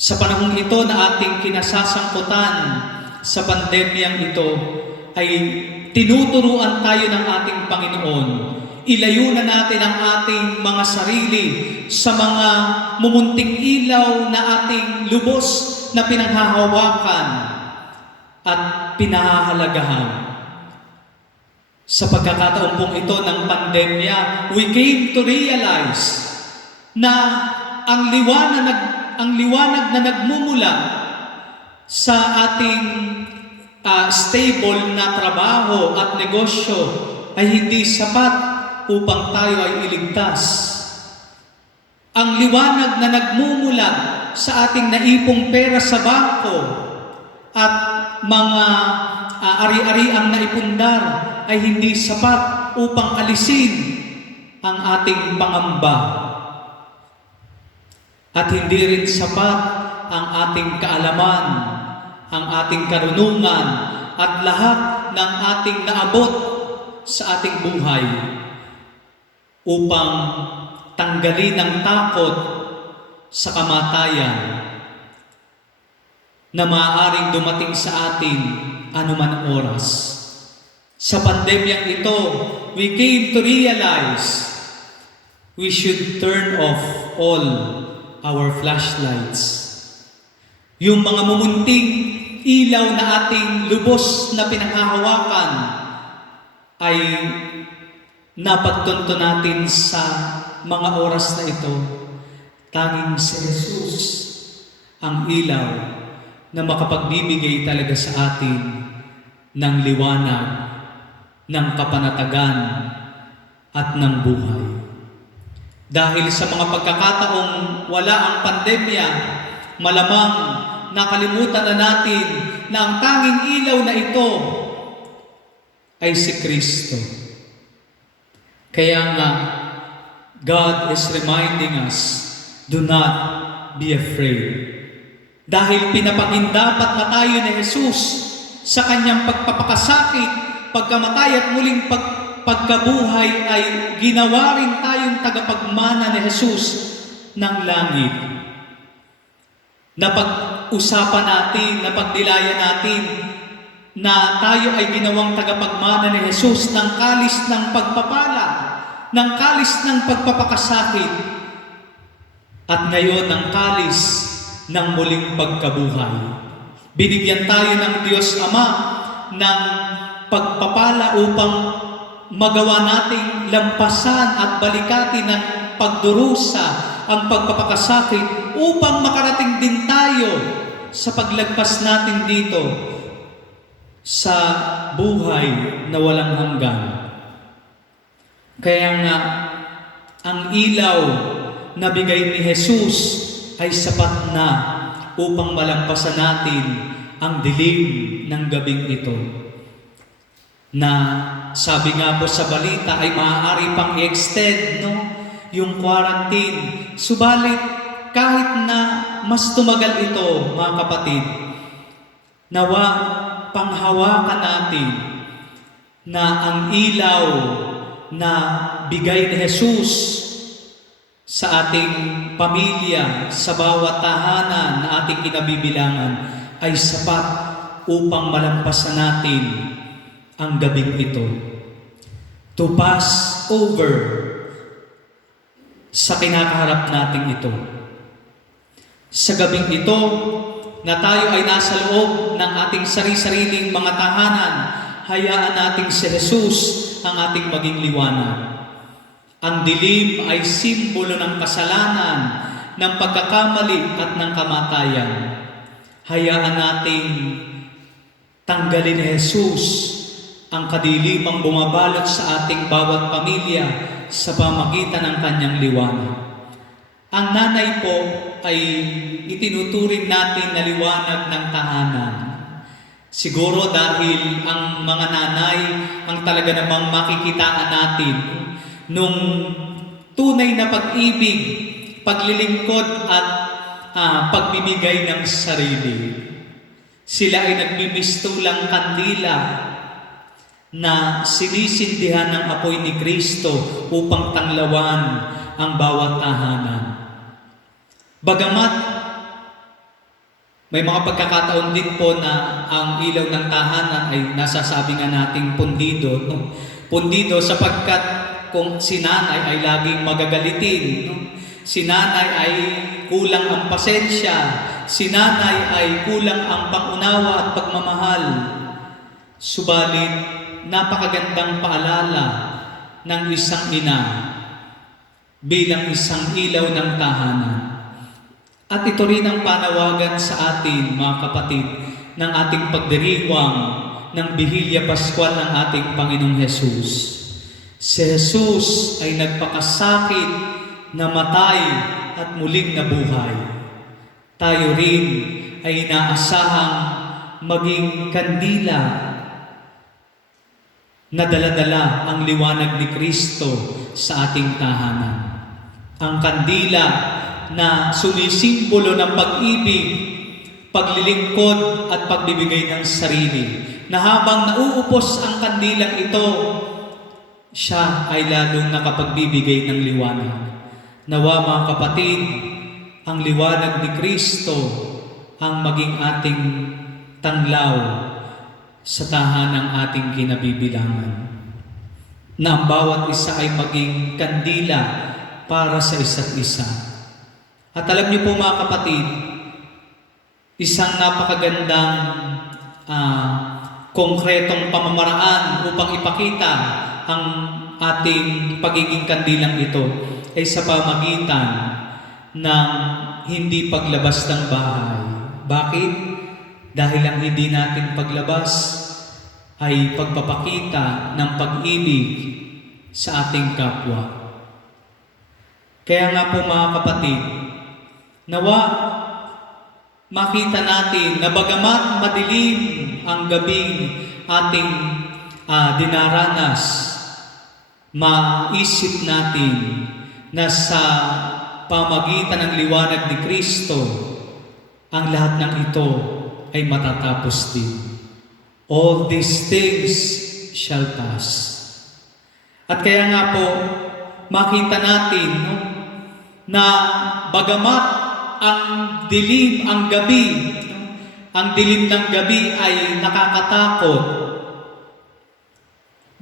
Sa panahong ito na ating kinasasangkutan sa pandemyang ito, ay tinuturuan tayo ng ating Panginoon. Ilayo na natin ang ating mga sarili sa mga mumunting ilaw na ating lubos na pinanghahawakan at pinahahalagahan. Sa pagkakataon pong ito ng pandemya, we came to realize na ang liwanag na nagmumula sa ating stable na trabaho at negosyo ay hindi sapat upang tayo ay iligtas. Ang liwanag na nagmumula sa ating naipong pera sa bangko at mga ari-ariang naipundar ay hindi sapat upang alisin ang ating pangamba. At hindi rin sapat ang ating kaalaman, ang ating karunungan, at lahat ng ating naabot sa ating buhay upang tanggalin ang takot sa kamatayan na maaaring dumating sa atin anuman oras. Sa pandemyang ito, we came to realize we should turn off all our flashlights. Yung mga mumunting ilaw na ating lubos na pinanghahawakan ay napagtunto natin sa mga oras na ito. Tanging si Jesus ang ilaw na makapagbibigay talaga sa atin ng liwanag, ng kapanatagan at ng buhay. Dahil sa mga pagkakataong wala ang pandemya, malamang nakalimutan na natin na ang tanging ilaw na ito ay si Kristo. Kaya nga, God is reminding us, do not be afraid. Dahil pinapakindapat na tayo ni Jesus sa kanyang pagpapakasakit, pagkamatay at muling pagkabuhay ay ginawa rin tayong tagapagmana ni Jesus ng langit. Napag-usapan natin, napagdilayan natin na tayo ay ginawang tagapagmana ni Jesus ng kalis ng pagpapala, ng kalis ng pagpapakasakit, at ngayon ng kalis ng muling pagkabuhay. Binigyan tayo ng Diyos Ama ng pagpapala upang magawa nating lampasan at balikatin ng pagdurusa ang pagpapakasakit upang makarating din tayo sa paglagpas natin dito sa buhay na walang hanggan. Kaya nga, ang ilaw na bigay ni Jesus ay sapat na upang malampasan natin ang dilim ng gabing ito. Na sabi nga po sa balita ay maaari pang i-extend yung quarantine. Subalit kahit na mas tumagal ito, mga kapatid, nawa panghawakan natin na ang ilaw na bigay ni Jesus sa ating pamilya, sa bawat tahanan na ating kinabibilangan ay sapat upang malampasan natin ang gabing ito. To pass over sa kinakaharap natin ito. Sa gabing ito, na tayo ay nasa loob ng ating sari-sariling mga tahanan, hayaan nating si Jesus ang ating maging liwanag. Ang dilim ay simbolo ng kasalanan, ng pagkakamali at ng kamatayan. Hayaan nating tanggalin ni Jesus ang kadilimang bumabalot sa ating bawat pamilya sa pamagitan ng kanyang liwanag. Ang nanay po ay itinuturing natin na liwanag ng tahanan. Siguro dahil ang mga nanay ang talaga namang makikitaan natin nung tunay na pag-ibig, paglilingkod at pagbibigay ng sarili. Sila ay nagmimistulang kandila na sinisindihan ng apoy ni Kristo upang tanglawan ang bawat tahanan. Bagamat May mga pagkakataon din po na ang ilaw ng tahanan ay nasasabi nga nating pundido. No? Pundido sapagkat kung si nanay ay laging magagalitin, no? Si nanay ay kulang ang pasensya, si nanay ay kulang ang pangunawa at pagmamahal. Subalit, napakagandang paalala ng isang ina bilang isang ilaw ng tahanan. At ito rin ang panawagan sa atin, mga kapatid, ng ating pagdiriwang ng Bihilya Pascual ng ating Panginoong Hesus. Si Jesus ay nagpakasakit, namatay at muling nabuhay. Tayo rin ay inaasahang maging kandila na dala-dala ang liwanag ni Kristo sa ating tahanan. Ang kandila na sumisimbolo ng pag-ibig, paglilingkod at pagbibigay ng sarili. Na habang nauupos ang kandilang ito, siya ay lalong nakapagbibigay ng liwanag. Nawa mga kapatid, ang liwanag ni Kristo ang maging ating tanglaw sa tahanang ating kinabibilangan. Na ang bawat isa ay maging kandila para sa isa't isa. At alam niyo po mga kapatid, isang napakagandang konkretong pamamaraan upang ipakita ang ating pagiging kandilang ito ay sa pamagitan ng hindi paglabas ng bahay. Bakit? Dahil ang hindi natin paglabas ay pagpapakita ng pag-ibig sa ating kapwa. Kaya nga po mga kapatid, nawa makita natin na bagamat madilim ang gabing ating dinaranas, maisip natin na sa pamagitan ng liwanag ni Kristo, ang lahat ng ito ay matatapos din. All these things shall pass. At kaya nga po, makita natin na bagamat ang dilim, ang gabi, ang dilim ng gabi ay nakakatakot.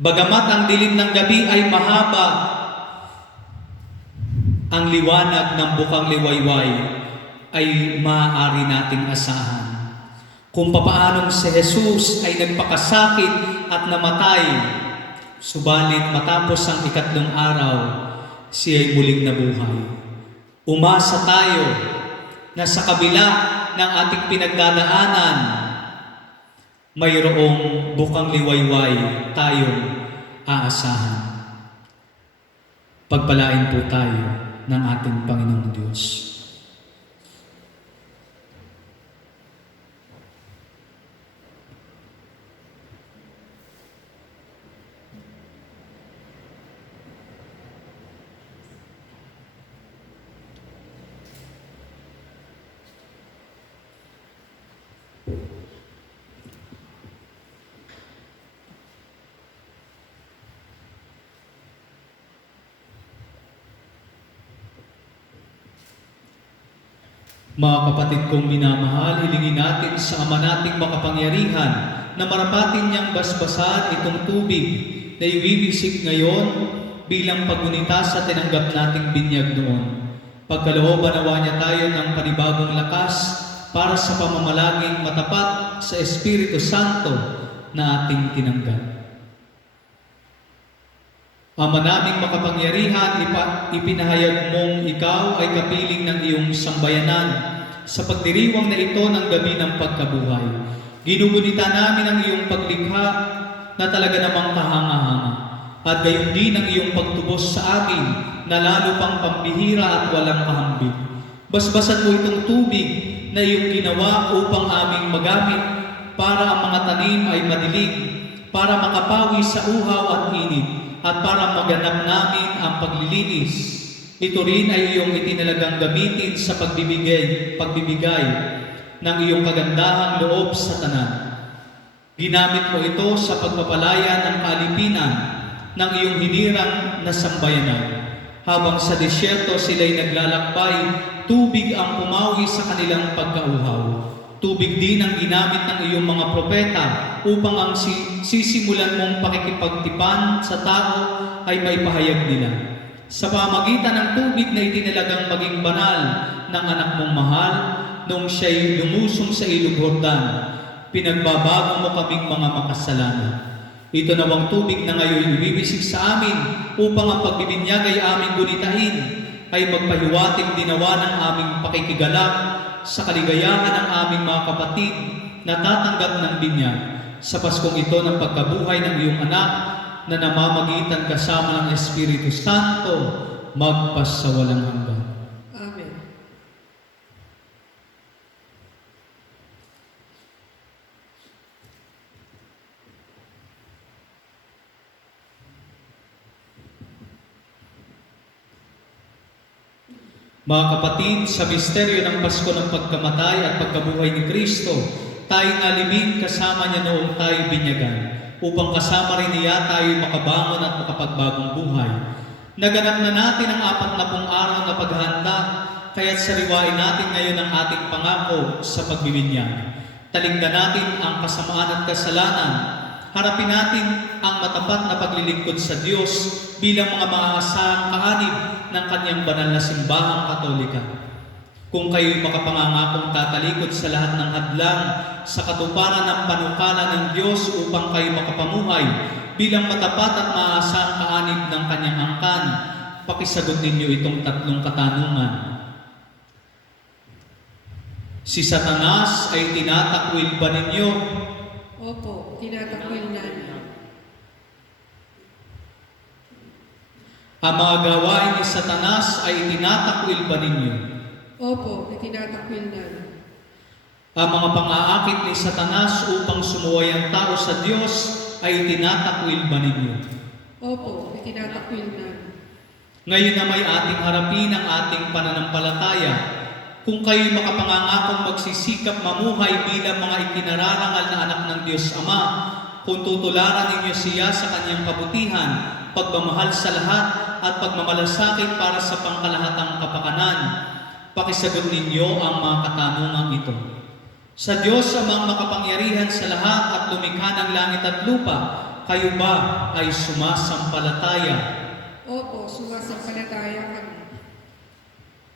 Bagamat ang dilim ng gabi ay mahaba, ang liwanag ng bukang liwayway ay maaari nating asahan. Kung papaanong si Jesus ay nagpakasakit at namatay, subalit matapos ang 3 araw, siya ay muling nabuhay. Umasa tayo na sa kabila ng ating pinagdadaanan, mayroong bukang liwayway tayong aasahan. Pagpalain po tayo ng ating Panginoong Diyos. Mga kapatid kong minamahal, hilingin natin sa Ama nating makapangyarihan na marapatin niyang basbasan itong tubig na iwiwisik ngayon bilang pagunita sa tinanggap nating binyag noon. Pagkalooban nawa niya tayo ng panibagong lakas para sa pamamalaging matapat sa Espiritu Santo na ating tinanggap. Ama naming makapangyarihan, ipinahayag mong ikaw ay kapiling ng iyong sambayanan sa pagdiriwang na ito ng gabi ng pagkabuhay. Ginugunita namin ang iyong paglikha na talaga namang kahanga-hanga at gayon din ang iyong pagtubos sa amin na lalo pang pambihira at walang kahambing. Basbasan mo itong tubig na iyong ginawa upang aming magamit para ang mga tanim ay madilig, para makapawi sa uhaw at init, at para maganap namin ang paglilinis. Ito rin ay iyong itinalagang gamitin sa pagbibigay ng iyong kagandahang loob sa tanan. Ginamit mo ito sa pagpapalaya ng kaalipinan ng iyong hinirang na sambayanan. Habang sa disyerto sila'y naglalakbay, tubig ang pumawi sa kanilang pagkauhaw. Tubig din ang ginamit ng iyong mga propeta upang ang sisimulan mong pakikipagtipan sa tao ay may pahayag nila. Sa pamagitan ng tubig na itinalagang maging banal ng anak mong mahal, nung siya'y lumusong sa ilog Jordan, pinagbabago mo kaming mga makasalanan. Ito nawang tubig na ngayon ibibisig sa amin upang ang pagbibinyag ay aming gunitain, ay magpahiwatig dinawa ng aming pakikigalak sa kaligayahan ng aming mga kapatid na tatanggap ng binyag sa Paskong ito ng pagkabuhay ng iyong anak na namamagitan kasama ng Espiritu Santo magpasawalang hanggan. Amen. Mga kapatid, sa misteryo ng Pasko ng pagkamatay at pagkabuhay ni Kristo, tayo nalibing kasama niya noong tayo binyagan, upang kasama rin niya tayo makabangon at makapagbagong buhay. Naganap na natin ang 40 araw na paghahanda, kaya't sariwain natin ngayon ang ating pangako sa pagbibinyag. Talikdan natin ang kasamaan at kasalanan. Harapin natin ang matapat na paglilingkod sa Diyos bilang mga maaasahang kaanib ng kanyang banal na simbahang Katolika. Kung kayo'y makapangangakong tatalikod sa lahat ng hadlang sa katuparan ng panukala ng Diyos upang kayo makapamuhay bilang matapat at maaasahang kaanib ng kanyang angkan, pakisagot ninyo itong 3 katanungan. Si Satanas ay tinatakwil ba ninyo? Opo, tinatakwil namin. Ang mga gawain ni Satanas ay tinatakwil ba ninyo? Opo, tinatakwil namin. Ang mga pang-aakit ni Satanas upang sumuway ang tao sa Diyos ay tinatakwil ba ninyo? Opo, tinatakwil namin. Ngayon na may ating harapin ang ating pananampalataya. Kung kayo'y makapangangakong magsisikap mamuhay bilang mga ikinararangal na anak ng Diyos Ama, kung tutularan ninyo siya sa kanyang kabutihan, pagmamahal sa lahat at pagmamalasakit para sa pangkalahatang kapakanan, pakisagot ninyo ang mga katanungang ito. Sa Diyos Amang makapangyarihan sa lahat at lumikha ng langit at lupa, kayo ba ay sumasampalataya? Opo, sumasampalataya kami.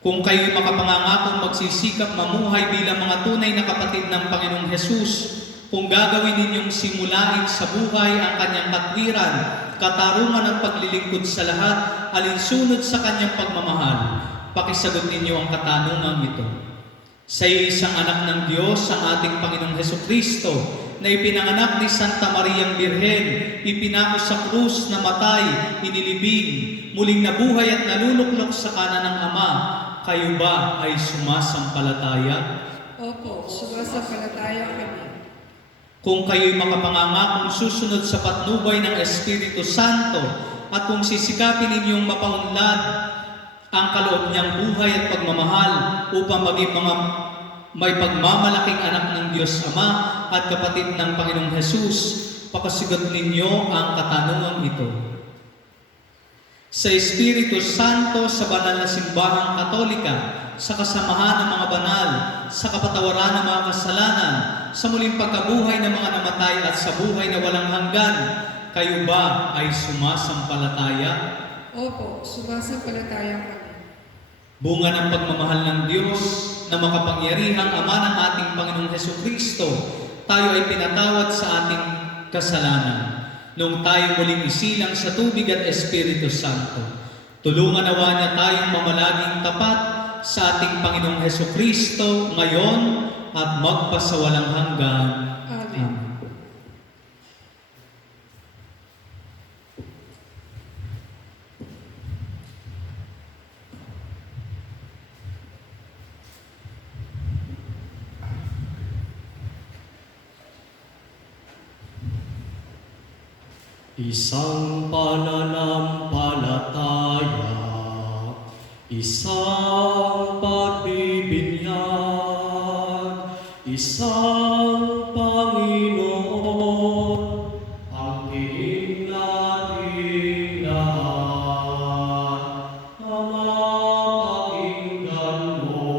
Kung kayo'y makapangangakong magsisikap mamuhay bilang mga tunay na kapatid ng Panginoong Hesus, kung gagawin ninyong simulain sa buhay ang kanyang katwiran, katarungan at paglilingkod sa lahat, alinsunod sa kanyang pagmamahal, pakisagot ninyo ang katanungang ito. Sa isang anak ng Diyos, ang ating Panginoong Hesukristo, na ipinanganak ni Santa Mariang Birhen, ipinako sa krus na matay, inilibing, muling nabuhay at naluluklok sa kanan ng Ama, kayo ba ay sumasampalataya? Opo, sumasampalataya kami. Kung kayo'y makapangangakong susunod sa patnubay ng Espiritu Santo at kung sisikapin ninyong mapaunlad ang kaloob niyang buhay at pagmamahal upang maging mga may pagmamalaking anak ng Diyos Ama at kapatid ng Panginoong Hesus, pakasigot ninyo ang katanungang ito. Sa Espiritu Santo, sa banal na simbahang Katolika, sa kasamahan ng mga banal, sa kapatawaran ng mga kasalanan, sa muling pagkabuhay ng mga namatay at sa buhay na walang hanggan, kayo ba ay sumasampalataya? Opo, sumasampalataya kami. Bunga ng pagmamahal ng Diyos na makapangyarihang Ama ng ating Panginoong Hesukristo, tayo ay pinatawad sa ating kasalanan nung tayo muling isilang sa tubig at Espiritu Santo. Tulungan nawa niya tayong mamalaging tapat sa ating Panginoong Hesukristo ngayon at magpasawalang hanggan. Amen. Isang pananampalataya, isang pagbibinyag, isang Panginoon, ang hingin natin lahat, Ama, pakinggan mo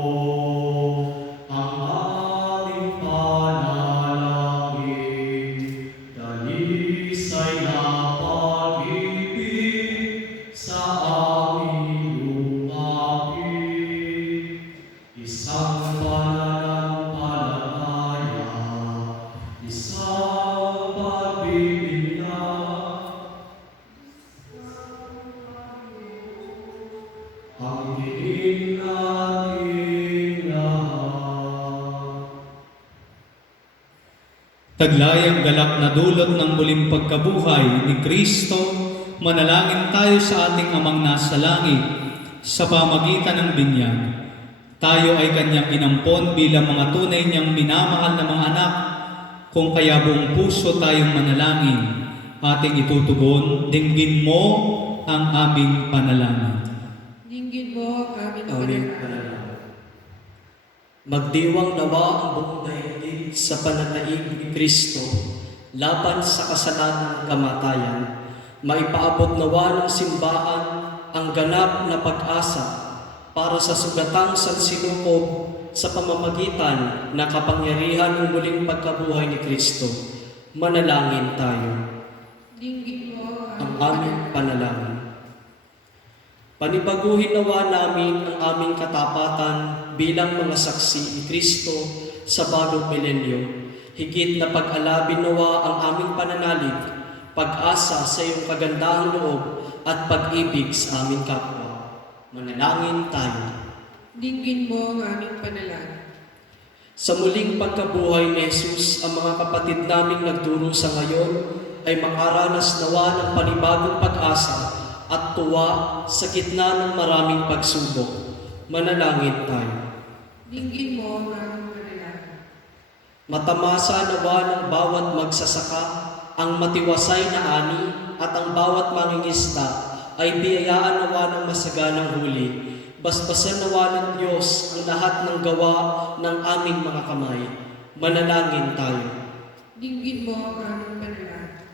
ang ating isang pananampalataya, isang pagbibilang, ang hiling nating lahat. Taglayang galak na dulot ng muling pagkabuhay ni Kristo, manalangin tayo sa ating Amang nasa langit sa pamagitan ng binyag. Tayo ay kanyang inampon bilang mga tunay niyang minamahal na mga anak. Kung kaya buong puso tayong manalangin, ating itutugon, dinggin mo ang aming panalangin. Dinggin mo ang aming Aming panalangin. panalangin. Magdiwang nawa ang buong daigdig sa pananaig ni Kristo laban sa kasalanang kamatayan. Maipaabot nawa ng simbahan ang ganap na pag-asa para sa sugatang sansinukob sa pamamagitan na kapangyarihan ng muling pagkabuhay ni Kristo. Manalangin tayo. Dinggin mo Ang aming panalangin. Panibaguhin nawa namin ang aming katapatan bilang mga saksi ni Kristo sa bagong milenyo. Higit na pag-alabin nawa ang aming pananalig, pag-asa sa iyong kagandahang loob at pag-ibig sa aming kapwa. Manalangin tayo. Dinggin mo ang aming panalangin. Sa muling pagkabuhay ni Jesus, ang mga kapatid naming nagdurusa ngayon ay makaranas nawa ng panibagong pag-asa at tuwa sa gitna ng maraming pagsubok. Manalangin tayo. Dinggin mo ang aming panalangin. Matamasa nawa ng bawat magsasaka ang matiwasay na ani at ang bawat mangingisda ay biyayaan nawa ng masaganang huli. Basbasan nawa ng Diyos ang lahat ng gawa ng aming mga kamay. Manalangin tayo. Dinggin mo ang aming panalangin.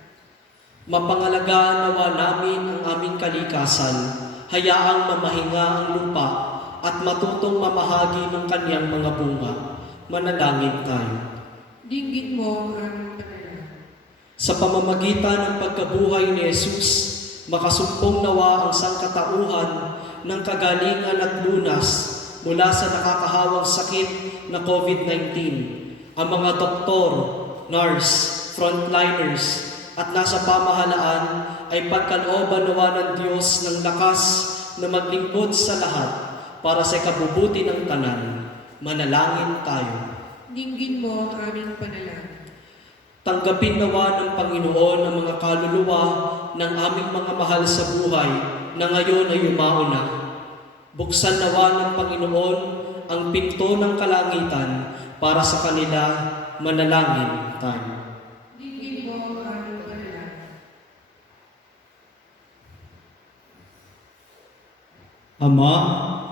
Mapangalagaan nawa namin ang aming kalikasan, hayaang mamahinga ang lupa at matutong mamahagi ng kanyang mga bunga. Manalangin tayo. Dinggin mo ang aming panalangin. Sa pamamagitan ng pagkabuhay ni Jesus, makasumpong nawa ang sangkatauhan ng kagalingan at lunas mula sa nakakahawang sakit na COVID-19. Ang mga doktor, nurse, frontliners, at nasa pamahalaan ay pagkalooban nawa ng Diyos ng lakas na maglingkod sa lahat para sa kabubuti ng tanan. Manalangin tayo. Dinggin mo ang aming panalangin. Tanggapin nawa ng Panginoon ang mga kaluluwa ng aming mga mahal sa buhay na ngayon ay umauna. Buksan nawa ng Panginoon ang pinto ng kalangitan para sa kanila. Manalangin tayo. Dinggin mo ang aming panalangin. Ama,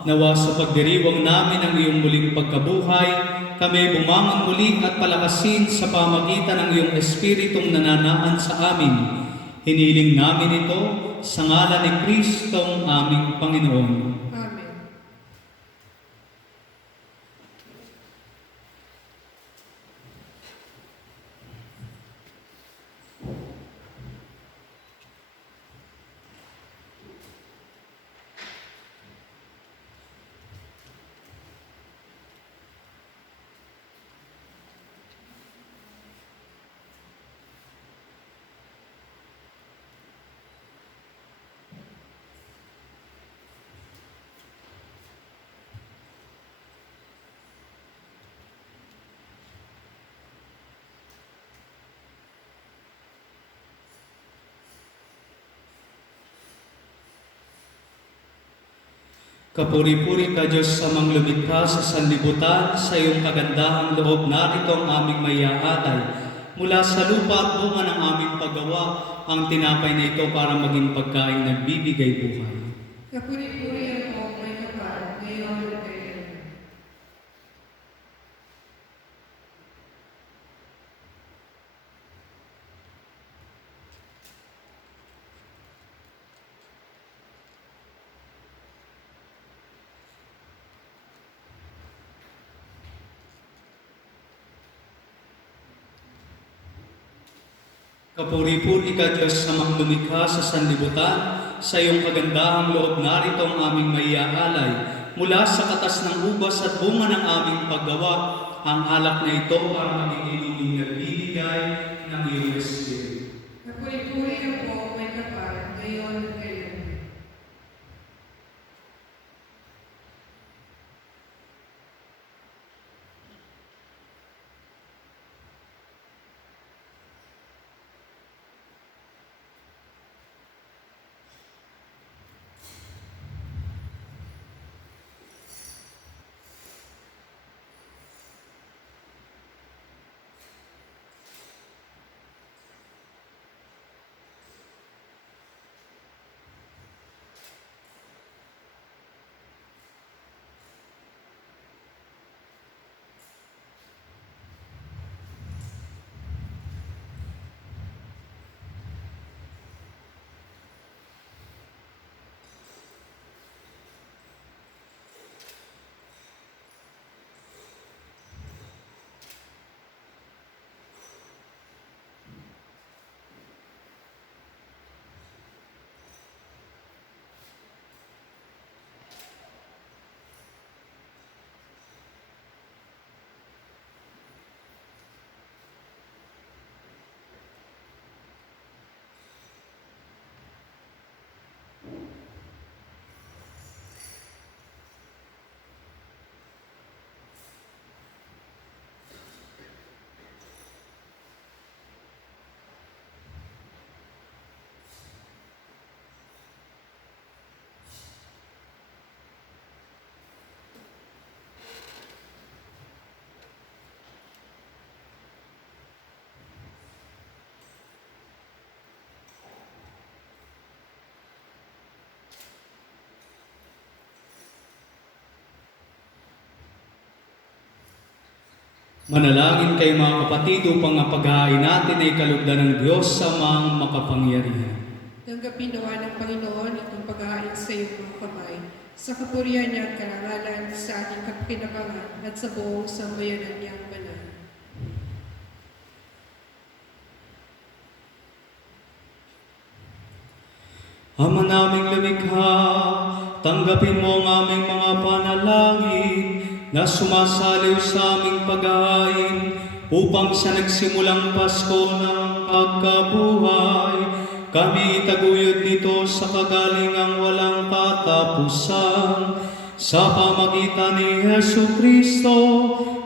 nawa sa pagdiriwang namin ang iyong muling pagkabuhay, kami bumangon muli at palakasin sa pamagitan ng iyong Espiritong nananaan sa amin. Hiniling namin ito sa ngalan ni Kristong aming Panginoon. Amen. Kapuri-puri ka Diyos sa mga lumikha sa sanlibutan, sa iyong kagandahang loob narito ang aming mayaalay. Mula sa lupa at bunga ng aming paggawa, ang tinapay na ito para maging pagkain nagbibigay buhay. Kapuri-puri ako may kapal, ngayon at kailan. Kapuri-puri ka Diyos sa mga lumikha sa sanlibutan, sa iyong kagandahang loob narito ang aming mayaalay. mula sa katas ng ubas at bunga ng aming paggawa, ang alak na ito ang maging inuming nagbibigay ng iyong Espiritu. Napuri-puri po may kapal, ngayon at kailan. Manalangin kayo mga kapatid upang ang paghahain natin ay kalugdan ng Diyos sa mga makapangyarihan. Tanggapin nawa ng Panginoon itong paghahain sa iyong mga kamay, sa kapurihan niya at karangalan, sa ating kapakinabangan at sa buong sambayanan niyang banal. Ama naming lumikha, tanggapin mo ang aming mga panalangin na sumasaliw sa aming paghahain upang sa nagsimulang Pasko ng pagkabuhay, kami itaguyod nito sa kagalingang walang katapusan sa pamagitan ni Hesu Kristo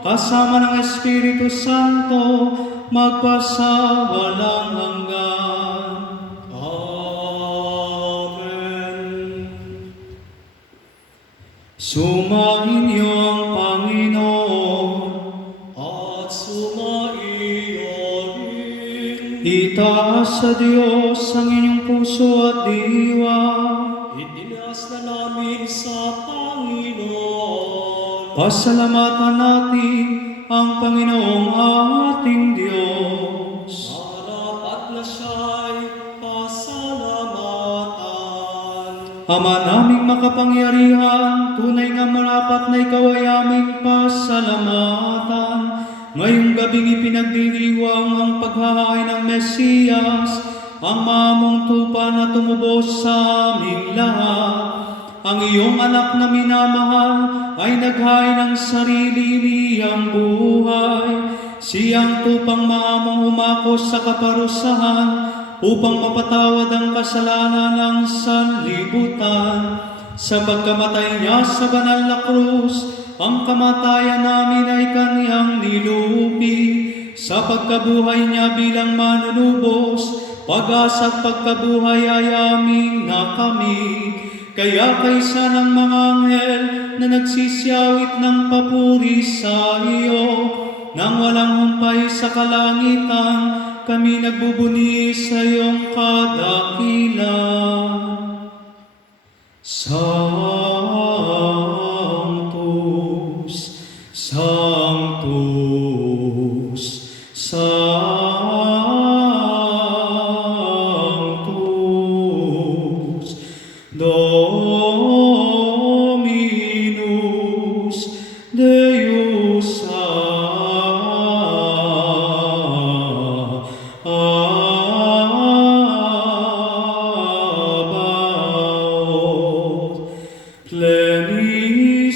kasama ng Espiritu Santo magpasawalang hanggan. Sumain niyo ang Panginoon At sumaiyo rin. itaas sa Diyos ang inyong puso at diwa. Itinaas na namin sa Panginoon. Pasalamatan natin ang Panginoong ating Diyos. Marapat na siya'y pasalamatan. Ama naming makapangyarihan, tunay nga marapat na ikaw ay aming pasalamatan. Ngayong gabing ipinagdiriwang ang paghahain ng Mesiyas, ang mamong tupa na tumubos sa aming lahat. Ang iyong anak na minamahal ay naghain ng sarili niyang buhay. Siyang tupang maamong umakos sa kaparusahan upang mapatawad ang kasalanan ng sanlibutan. Sa pagkamatay niya sa banal na krus, ang kamatayan namin ay kaniyang nilupi. Sa pagkabuhay niya bilang manunubos, pag-asa at pagkabuhay ay aming nakamit. Kaya kaysa ng mga anghel na nagsisiyawit ng papuri sa iyo, nang walang humpay sa kalangitan, kami nagbubuni sa iyong kadakilan. Sanctus, Sanctus, Sanctus, Dominus Deus Sabaoth, plenipotentia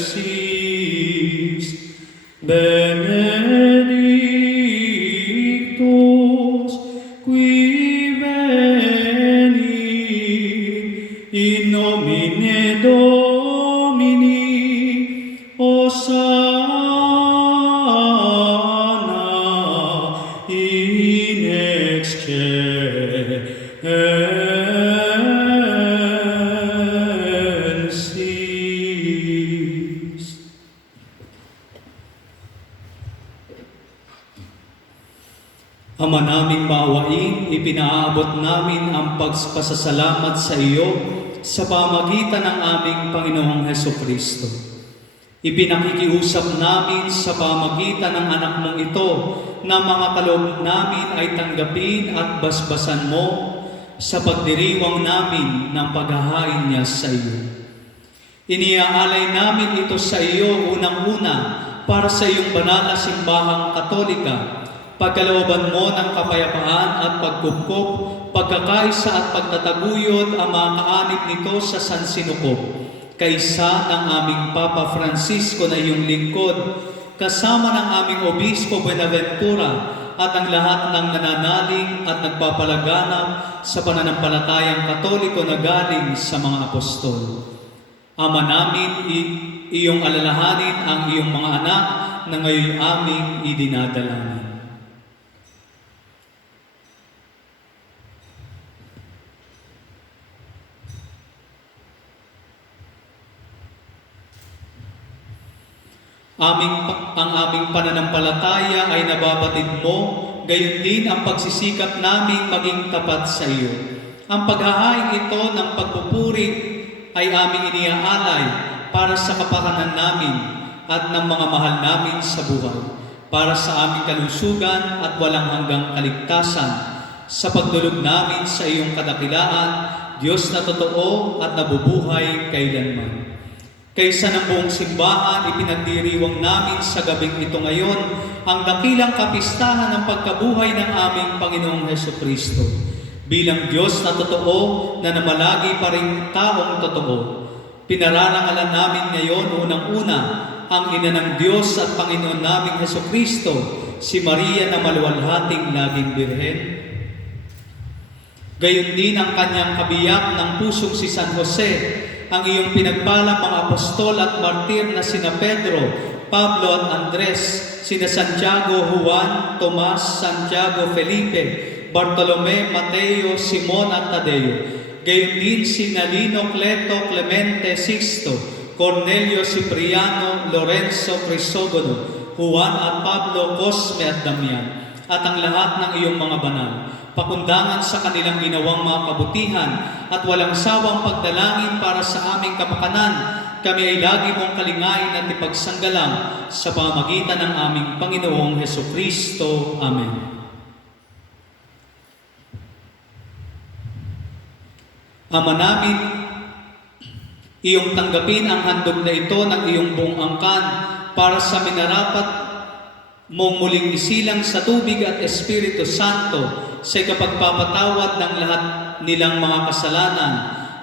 excelsis benedictus qui venit in nomine Domini Hosanna in excelsis. Ama naming maawain, ipinaabot namin ang pagpasasalamat sa iyo sa pamagitan ng aming Panginoong Hesukristo. Ipinakikiusap namin sa pamagitan ng anak mong ito na mga kaloob namin ay tanggapin at basbasan mo sa pagdiriwang namin ng paghahain niya sa iyo. Iniaalay namin ito sa iyo unang-una para sa iyong banal na simbahang Katolika, pagkalooban mo ng kapayapaan at pagkupkop, pagkakaisa at pagtataguyod ang mga kaanib nito sa San Sinukob, kaisa ng aming Papa Francisco na iyong lingkod, kasama ng aming Obispo Buenaventura at ang lahat ng nananalig at nagpapalaganap sa pananampalatayang Katoliko na galing sa mga apostol. Ama namin, iyong alalahanin ang iyong mga anak na ngayon aming idinadalangin. Ang aming pananampalataya ay nababatid mo, gayon din ang pagsisikap naming maging tapat sa iyo. Ang paghahain ito ng pagpupuri ay aming iniaalay para sa kapakanan namin at ng mga mahal namin sa buhay, para sa aming kalusugan at walang hanggang kaligtasan, sa pagdulog namin sa iyong kadakilaan, Diyos na totoo at nabubuhay kailanman. Kaysa ng buong simbahan, ipinagdiriwang namin sa gabing ito ngayon ang dakilang kapistahan ng pagkabuhay ng aming Panginoong Hesukristo. Bilang Diyos na totoo na namalagi pa rin taong totoo, pinararangalan namin ngayon unang-una ang Ina ng Diyos at Panginoon naming Hesukristo, si Maria na maluwalhating laging birhen. Gayon din ang kanyang kabiyak ng pusong si San Jose, ang iyong pinagpalang mga apostol at martir na sina Pedro, Pablo at Andres, sina Santiago, Juan, Tomas, Santiago, Felipe, Bartolome, Mateo, Simon at Tadeo. Gayon din sina Lino, Cleto, Clemente, Sixto, Cornelio, Cipriano, Lorenzo, Crisogono, Juan at Pablo, Cosme at Damian, at ang lahat ng iyong mga banal. Pakundangan sa kanilang ginawang mga kabutihan at walang sawang pagdalangin para sa aming kapakanan, kami ay lagi mong kalingain at ipagsanggalang sa pamagitan ng aming Panginoong Hesukristo. Amen. Ama namin, iyong tanggapin ang handog na ito ng iyong buong angkan para sa minarapat mong muling isilang sa tubig at Espiritu Santo sa ikapagpapatawad ng lahat nilang mga kasalanan.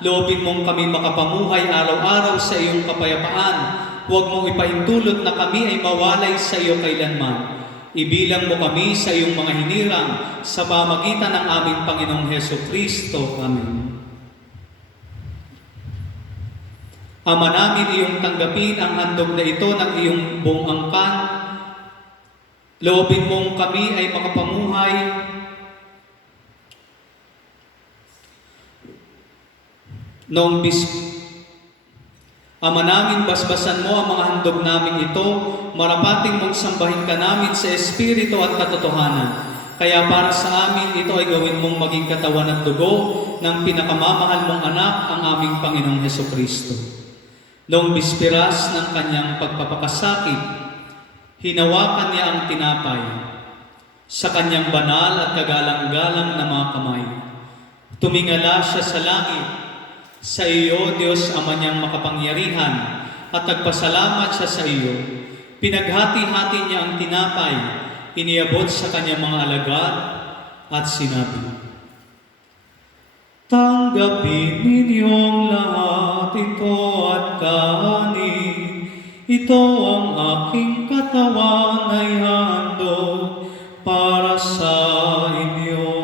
Loobin mong kami makapamuhay araw-araw sa iyong kapayapaan. Huwag mong ipahintulot na kami ay mawalay sa iyo kailanman. Ibilang mo kami sa iyong mga hinirang sa pamagitan ng aming Panginoong Hesukristo. Amen. Ama namin, iyong tanggapin ang handog na ito ng iyong buong angkan. Loobin mong kami ay makapamuhay noong Ama namin, basbasan mo ang mga handog namin ito, marapating mong sambahin ka namin sa Espiritu at katotohanan. Kaya para sa amin, ito ay gawin mong maging katawan at dugo ng pinakamamahal mong anak, ang aming Panginoong Hesukristo. Noong bispiras ng kanyang pagpapakasakit, hinawakan niya ang tinapay sa kanyang banal at kagalang-galang na mga kamay. Tumingala siya sa langit, sa iyo, Diyos Ama niyang makapangyarihan, at nagpasalamat siya sa iyo. Pinaghati-hati niya ang tinapay, iniabot sa kanyang mga alagad, at sinabi, "Tanggapin ninyong lahat ito at kanin. Ito ang aking katawan ay handog para sa inyo.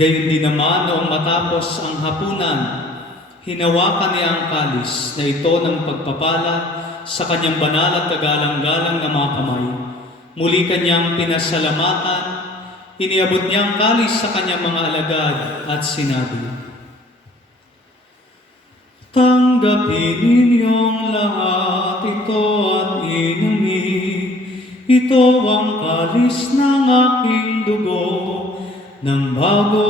Gayon din naman noong matapos ang hapunan, hinawakan niya ang kalis na ito ng pagpapala sa kanyang banal at kagalang-galang na mga kamay. Muli kanyang pinasalamatan, iniabot niya ang kalis sa kanyang mga alagad at sinabi, "Tanggapin ninyong lahat ito at inumin. Ito ang kalis ng aking dugo, ng bago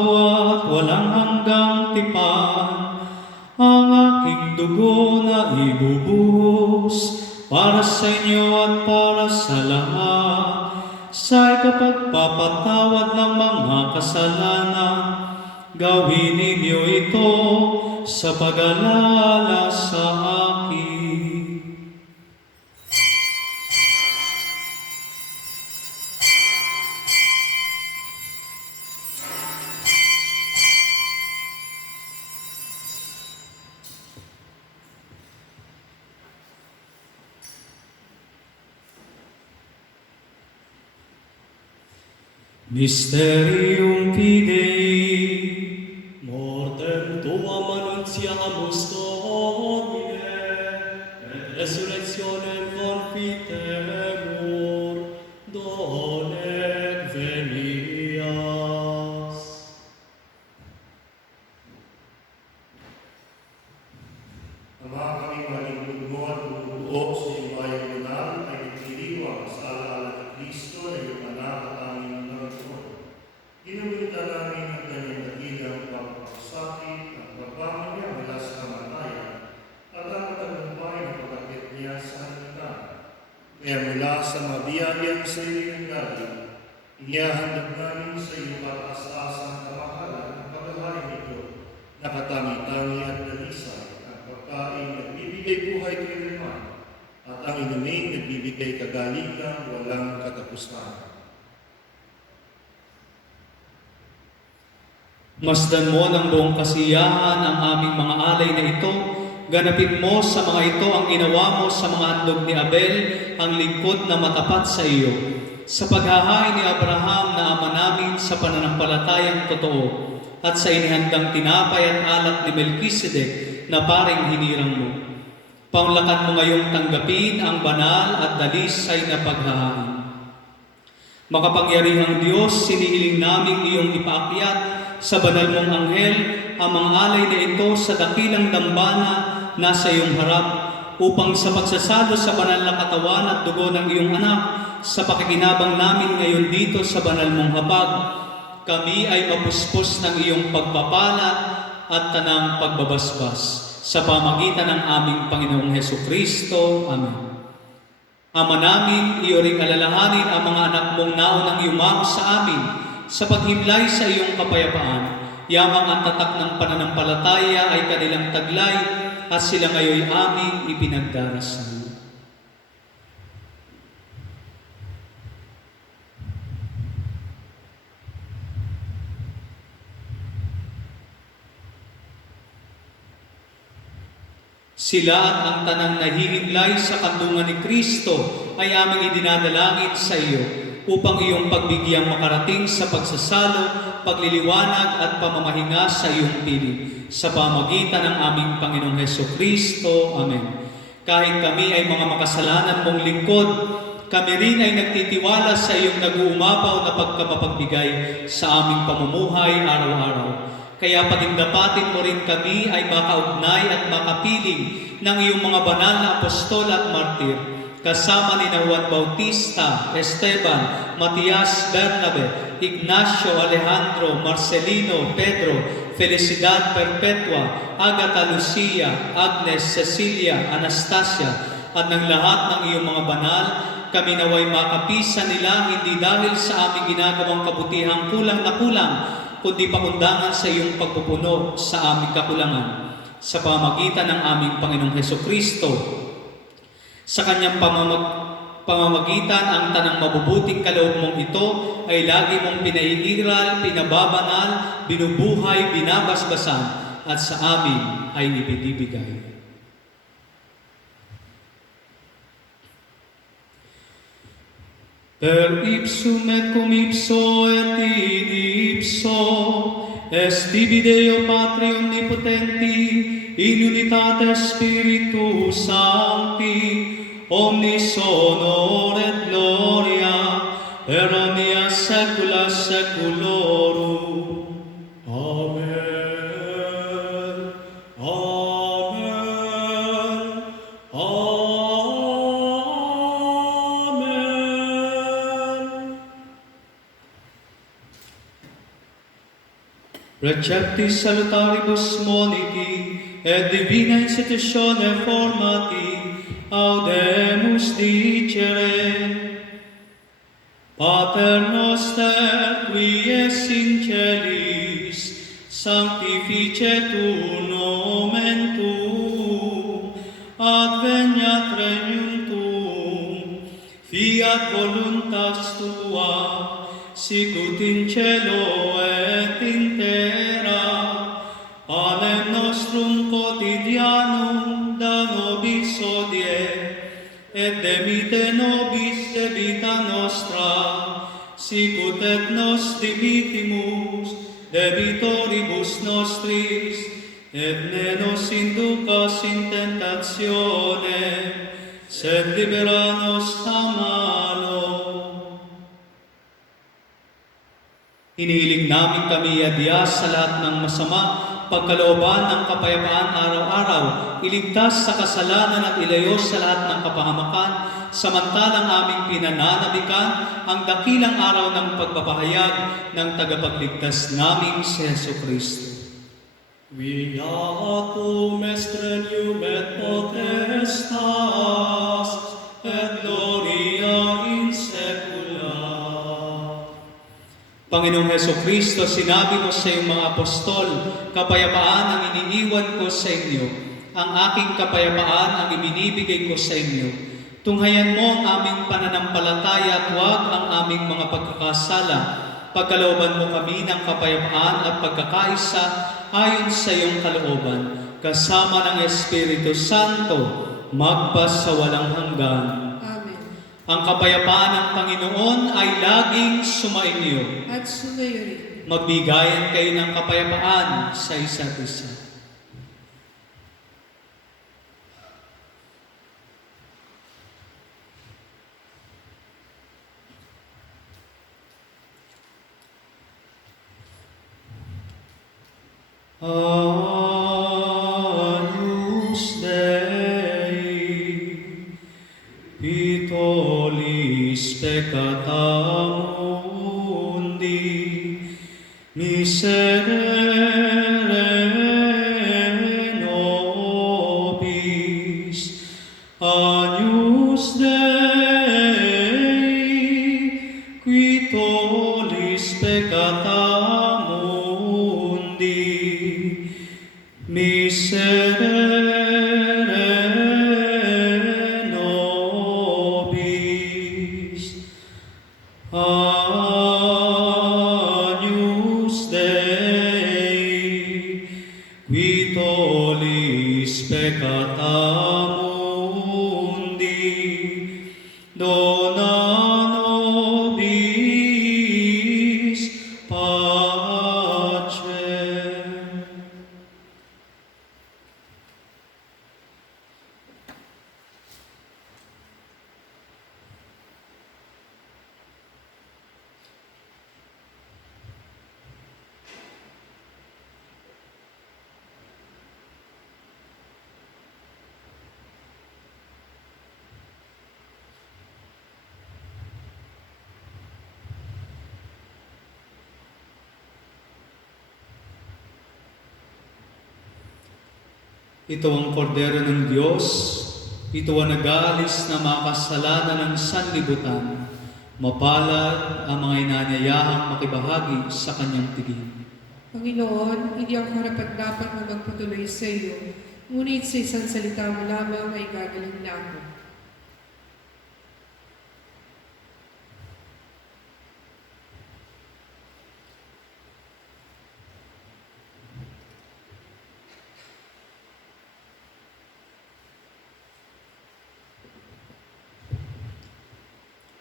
at walang hanggang tipan, ang aking dugo na ibubuhos para sa inyo at para sa lahat, sa ikapagpapatawad ng mga kasalanan. Gawin ninyo ito sa pag-alala sa akin." Mysterium Fidei. Mortem tuam annunciamus Domine, et resurrectionem confitemur, donec venias. Ama kami malingkod mo at bumubuo sa iyong bayang banal ay nagdiriwang sa alaala ni Kristo na iyong anak at aming Panginoon. Ginamita namin ang kanyang dakilang pagpapasakit at pagbangon niya mula sa kamatayan at ang matagumpay na pagkakit niya sa hanggan. Kaya mula sa mabiyayang sa iyong galing, inihahandog namin sa iyong kataas-taasang kamahalan ang paghahain nito, nakatangi-tangi at dalisay, ang pagkain nagbibigay buhay kailanman, at ang inumin nagbibigay kagalingan walang katapusan. Masdan mo ng buong kasiyahan ang aming mga alay na ito. Ganapin mo sa mga ito ang ginawa mo sa mga handog ni Abel, ang lingkod na matapat sa iyo. Sa paghahain ni Abraham na ama namin sa pananampalatayang totoo, at sa inihandang tinapay at alak ni Melchizedek na paring hinirang mo. Panglakan mo ngayong tanggapin ang banal at dalisay na paghahain. Makapangyarihang Diyos, sinihiling namin iyong ipaakyat sa banal mong anghel ang mga alay na ito sa dakilang dambana nasa iyong harap, upang sa pagsasalo sa banal na katawan at dugo ng iyong anak, sa pakikinabang namin ngayon dito sa banal mong hapag, kami ay mapuspos ng iyong pagpapala at tanang pagbabasbas sa pamagitan ng aming Panginoong Hesukristo. Amen. Ama namin, iyo ring alalahanin ang mga anak mong naunang yumao sa amin sa paghimlay sa iyong kapayapaan. Yamang ang tatak ng pananampalataya ay kanilang taglay at sila ngayon aming ipinagdarasal. Sila at ang tanang nahihimlay sa kandungan ni Kristo ay aming idinadalangin sa iyo, upang iyong pagbigyang makarating sa pagsasalo, pagliliwanag at pamamahinga sa iyong piling. Sa pamagitan ng aming Panginoong Hesukristo. Amen. Kahit kami ay mga makasalanan mong lingkod, kami rin ay nagtitiwala sa iyong nag-uumapaw na pagkamapagbigay sa aming pamumuhay araw-araw. Kaya pagindapatin mo rin kami ay makaugnay at makapiling ng iyong mga banal na apostol at martir, kasama ni Juan Bautista, Esteban, Matias, Bernabe, Ignacio, Alejandro, Marcelino, Pedro, Felicidad Perpetua, Agata Lucia, Agnes, Cecilia, Anastasia, at ng lahat ng iyong mga banal, kami naway makapisan nila hindi dahil sa aming ginagawang kabutihang kulang na kulang, kundi pakundangan sa iyong pagpupuno sa aming kakulangan sa pamamagitan ng aming Panginoong Hesukristo. Sa kanyang pamamagitan, ang tanang mabubuting kaloob mong ito ay lagi mong pinaiiral, pinababanal, binubuhay, binabasbasan, at sa amin ay ibinibigay. Per ipsum et cum ipso et in ipso, est tibi Deo Patri Omnipotenti, in unitate Spiritus Sancti, omnis honor et gloria, per omnia saecula saeculorum. Amen. Amen. Amen. Receptis salutaribus moniti, et divina institutione formati, audemus dicere. Pater noster, qui es in celis, sanctificetur nomen tuum, adveniat regnum tuum, fiat voluntas tua, sicut in cielo et in terra. Panem nostrum quotidianum da nobis hodie, et demite nobis debita nostra, sicut et nos dimitimus debitoribus nostris, et ne nos inducas in tentatione, sed libera nos a malo. Inihiling namin kami adyas sa lahat ng masama, pagkalooban ng kapayapaan araw-araw, iligtas sa kasalanan at ilayo sa lahat ng kapahamakan, samantalang aming pinananabikan ang dakilang araw ng pagpapahayag ng tagapagligtas naming si Jesucristo. Viatum est regnum et potestas et gloria in saecula. Panginoong Hesukristo, sinabi mo sa iyong mga apostol, kapayapaan ang iniiwan ko sa inyo, ang aking kapayapaan ang ibinibigay ko sa inyo. Tunghayan mo ang aming pananampalataya at huwag ang aming mga pagkakasala. Pagkalooban mo kami ng kapayapaan at pagkakaisa ayon sa iyong kalooban, kasama ng Espiritu Santo, magpasawalang hanggan. Ang kapayapaan ng Panginoon ay laging sumainyo. At sumayo rin. Magbigayan kayo ng kapayapaan sa isa't isa. Agnus Dei, Pitolis peccata mundi, miserere nobis. Agnus Dei, qui tollis peccata mundi, miserere nobis. Agnus Dei, qui tollis peccata mundi, dona nobis pace. Ito ang kordero ng Diyos, ito ang nag-aalis na mga kasalanan ng sanlibutan. Mapalad ang mga inanyayahang makibahagi sa kanyang tigil. Panginoon, hindi ako karapat-dapat na magpatuloy sa iyo, ngunit sa isang salita mo lamang ay gagaling na ako.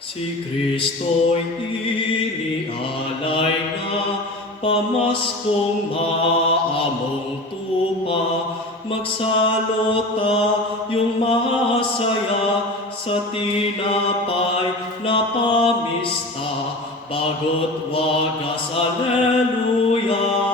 Si Kristo'y inialay na, pamaskong maamong tupa, magsalota yung masaya sa tinapay na pamista, bagot wagas, Alleluia.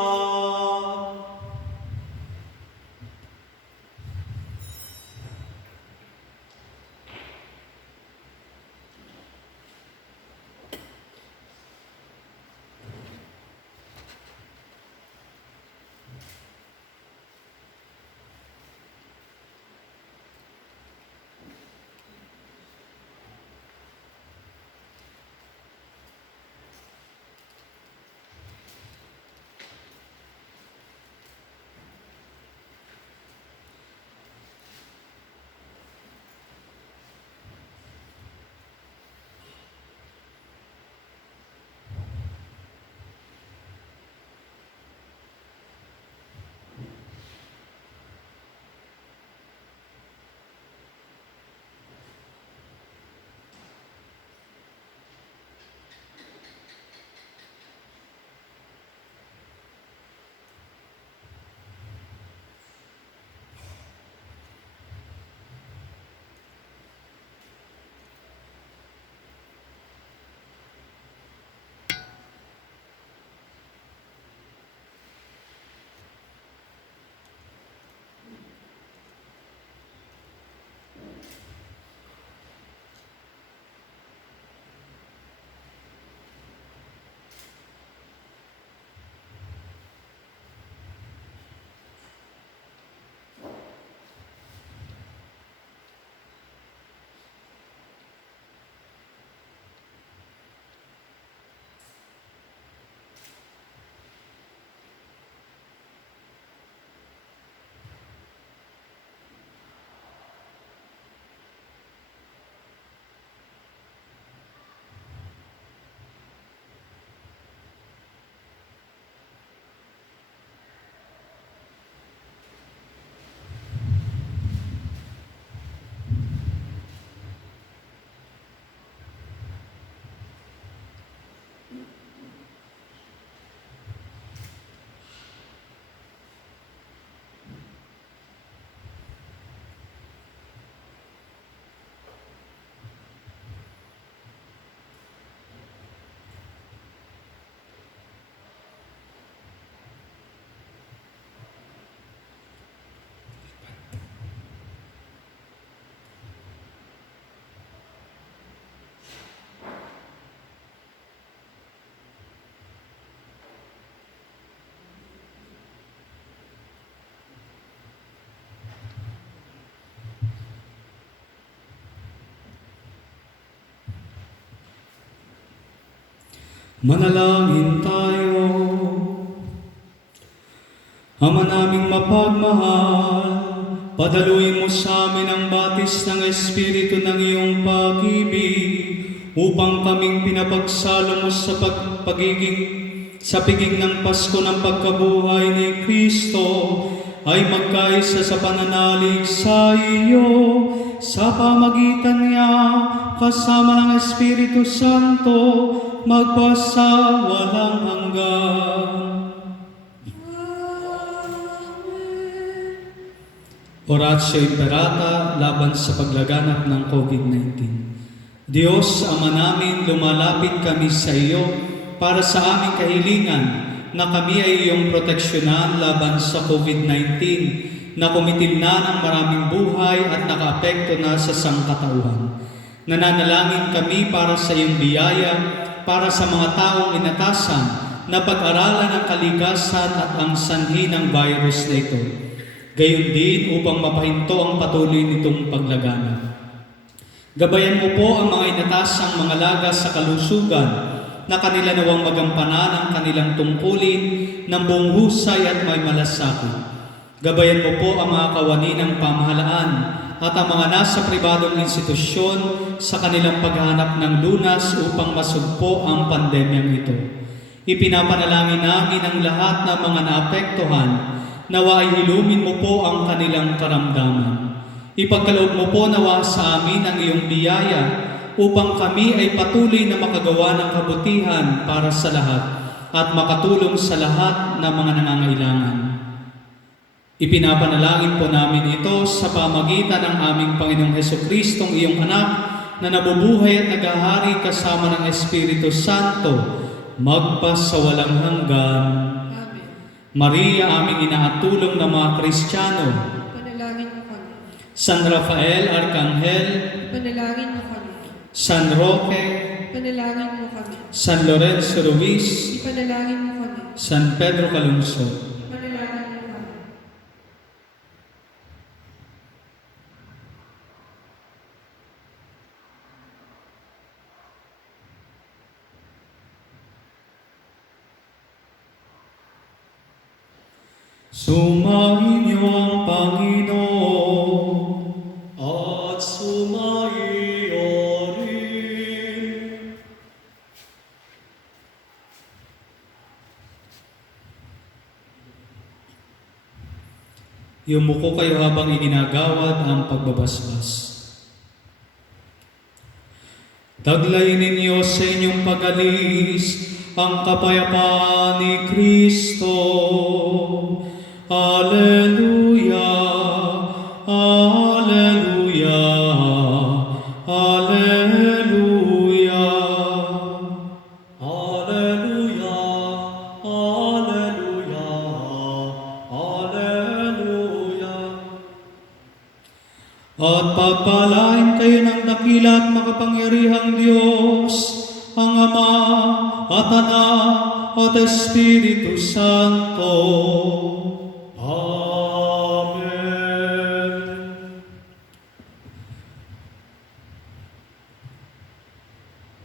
Manalangin tayo. Ama naming mapagmahal, padaluin mo sa amin ang batis ng Espiritu ng iyong pag-ibig upang kaming pinapagsalo mo sa sa piging ng Pasko ng pagkabuhay ni Kristo ay magkaisa sa pananalig sa iyo sa pamagitan niya kasama ng Espiritu Santo magpasawalang hanggan. Oratio Imperata laban sa paglaganap ng COVID-19. Diyos, Ama namin, lumalapit kami sa iyo para sa aming kahilingan na kami ay iyong proteksyonan laban sa COVID-19 na kumitil na ng maraming buhay at nakaapekto na sa sangkatauhan. Nananalangin kami para sa iyong biyaya, para sa mga taong inatasan na pag-aralan ang kalikasan at ang sanhi ng virus na ito. Gayon din upang mapahinto ang patuloy nitong paglaganap. Gabayan mo po ang mga inatasang mga lagas sa kalusugan na kanila nawang magampanan ang kanilang tungkulin ng buong husay at may malasakit. Gabayan mo po ang mga kawani ng pamahalaan at ang mga nasa pribadong institusyon sa kanilang paghanap ng lunas upang masugpo ang pandemyang ito. Ipinapanalangin namin ang lahat ng mga naapektuhan, nawa ay hilumin mo po ang kanilang karamdaman. Ipagkaloob mo po nawa sa amin ang iyong biyaya upang kami ay patuloy na makagawa ng kabutihan para sa lahat at makatulong sa lahat ng mga nangangailangan. Ipinapanalangin po namin ito sa pamagitan ng aming Panginoong Hesukristo, iyong anak, na nabubuhay at naghahari kasama ng Espiritu Santo, magpasawalang hanggan. Amen. Maria, aming inaatulong na mga Kristiyano, Panalangin mo kami. San Rafael, Arkanghel, Panalangin mo kami. San Roque, Panalangin mo kami. San Lorenzo Ruiz, Ipanalangin mo kami. San Pedro Calungsod. Panalangin mo kami. Sumayin niyo ang Panginoon. At sumaiyo rin. Yumuko kayo habang iginagawad ang pagbabasbas. Taglayin ninyo sa inyong pag-alis ang kapayapaan ni Kristo. Alleluia, Alleluia, Alleluia. Alleluia, Alleluia, Alleluia. At pagpalain kayo ng dakila at makapangyarihang Diyos, ang Ama at Anak at Espiritu Santo. Amen.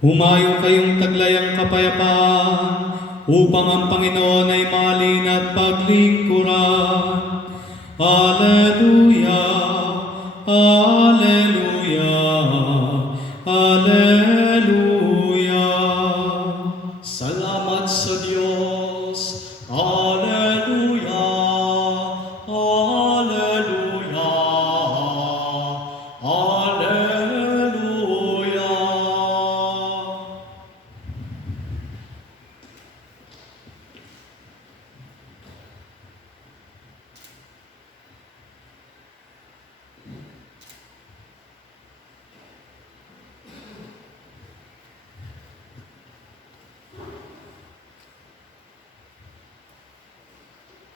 Humayo kayong taglayang kapayapaan upang ang Panginoon ay mahalin at paglingkuran. Alleluia, Alleluia.